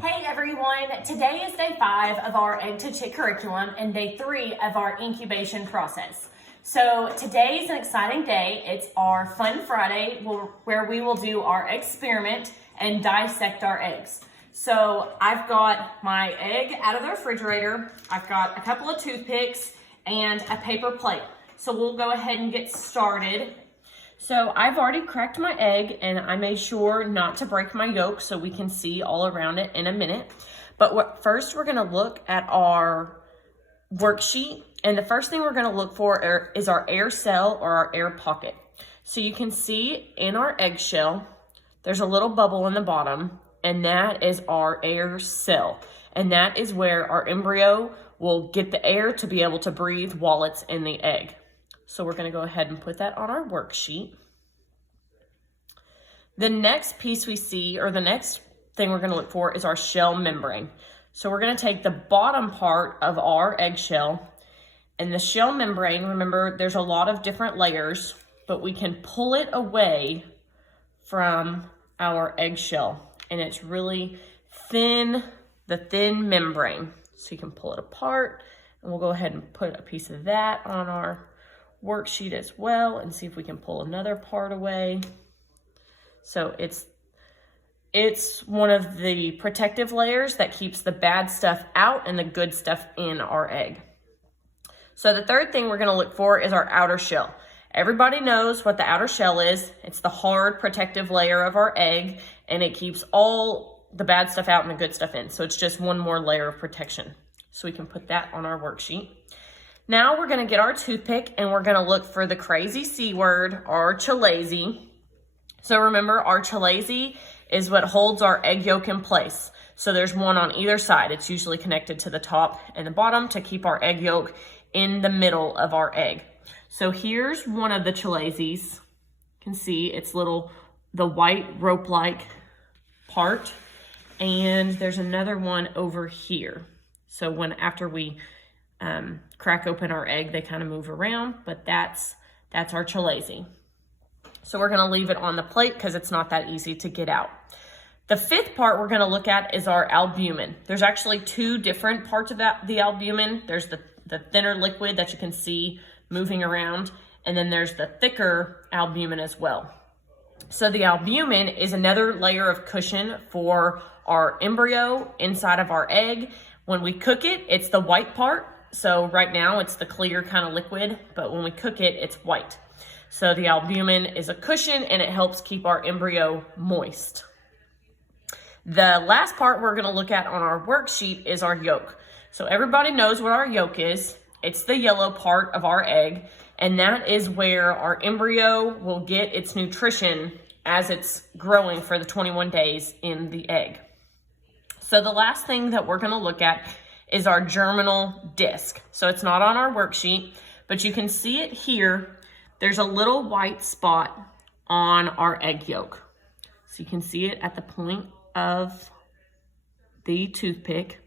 Hey everyone, today is day 5 of our Egg to Chick curriculum and day 3 of our incubation process. So today is an exciting day. It's our Fun Friday where we will do our experiment and dissect our eggs. So I've got my egg out of the refrigerator, I've got a couple of toothpicks and a paper plate. So we'll go ahead and get started. So I've already cracked my egg and I made sure not to break my yolk so we can see all around it in a minute. But first we're gonna look at our worksheet, and the first thing we're gonna look for is our air cell or our air pocket. So you can see in our eggshell, there's a little bubble in the bottom, and that is our air cell. And that is where our embryo will get the air to be able to breathe while it's in the egg. So we're gonna go ahead and put that on our worksheet. The next piece we see, or the next thing we're gonna look for, is our shell membrane. So we're gonna take the bottom part of our eggshell, and the shell membrane, remember there's a lot of different layers, but we can pull it away from our eggshell. And it's really thin, the thin membrane. So you can pull it apart, and we'll go ahead and put a piece of that on our worksheet as well and see if we can pull another part away. So it's one of the protective layers that keeps the bad stuff out and the good stuff in our egg. So the third thing we're going to look for is our outer shell. Everybody knows what the outer shell is. It's the hard protective layer of our egg, and it keeps all the bad stuff out and the good stuff in. So it's just one more layer of protection. So we can put that on our worksheet. Now we're gonna get our toothpick and we're gonna look for the crazy C word, our chalazi. So remember, our chalazi is what holds our egg yolk in place. So there's one on either side. It's usually connected to the top and the bottom to keep our egg yolk in the middle of our egg. So here's one of the chalazis. You can see it's the white rope-like part. And there's another one over here. So after we crack open our egg, they kind of move around, but that's our chalazi. So we're gonna leave it on the plate because it's not that easy to get out. The fifth part we're gonna look at is our albumin. There's actually two different parts of the albumin. There's the thinner liquid that you can see moving around, and then there's the thicker albumin as well. So the albumin is another layer of cushion for our embryo inside of our egg. When we cook it, it's the white part. So right now it's the clear kind of liquid, but when we cook it, it's white. So the albumin is a cushion and it helps keep our embryo moist. The last part we're gonna look at on our worksheet is our yolk. So everybody knows what our yolk is. It's the yellow part of our egg, and that is where our embryo will get its nutrition as it's growing for the 21 days in the egg. So the last thing that we're gonna look at is our germinal disc. So it's not on our worksheet, but you can see it here. There's a little white spot on our egg yolk. So you can see it at the point of the toothpick.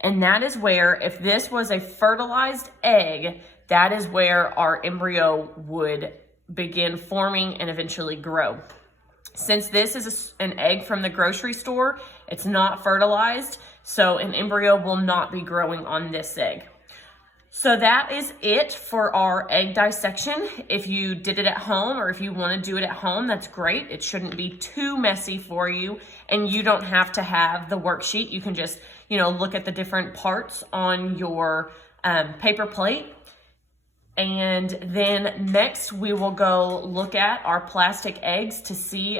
And that is where, if this was a fertilized egg, that is where our embryo would begin forming and eventually grow. Since this is an egg from the grocery store, it's not fertilized, so an embryo will not be growing on this egg. So that is it for our egg dissection. If you did it at home, or if you want to do it at home, that's great. It shouldn't be too messy for you, and you don't have to have the worksheet. You can just, look at the different parts on your paper plate. And then next we will go look at our plastic eggs to see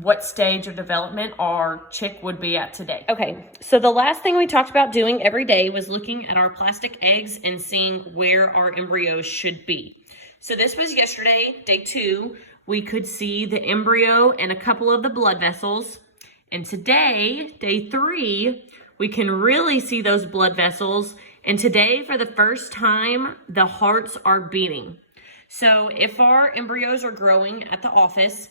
what stage of development our chick would be at today. Okay, so the last thing we talked about doing every day was looking at our plastic eggs and seeing where our embryos should be. So this was yesterday, day 2. We could see the embryo and a couple of the blood vessels. And today, day 3, we can really see those blood vessels. And today, for the first time, the hearts are beating. So if our embryos are growing at the office,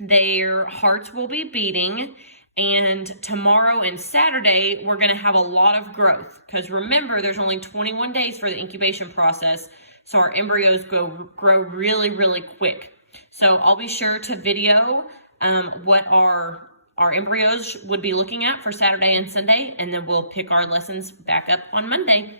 their hearts will be beating. And tomorrow and Saturday, we're gonna have a lot of growth. Because remember, there's only 21 days for the incubation process. So our embryos grow really, really quick. So I'll be sure to video what our our embryos would be looking at for Saturday and Sunday, and then we'll pick our lessons back up on Monday.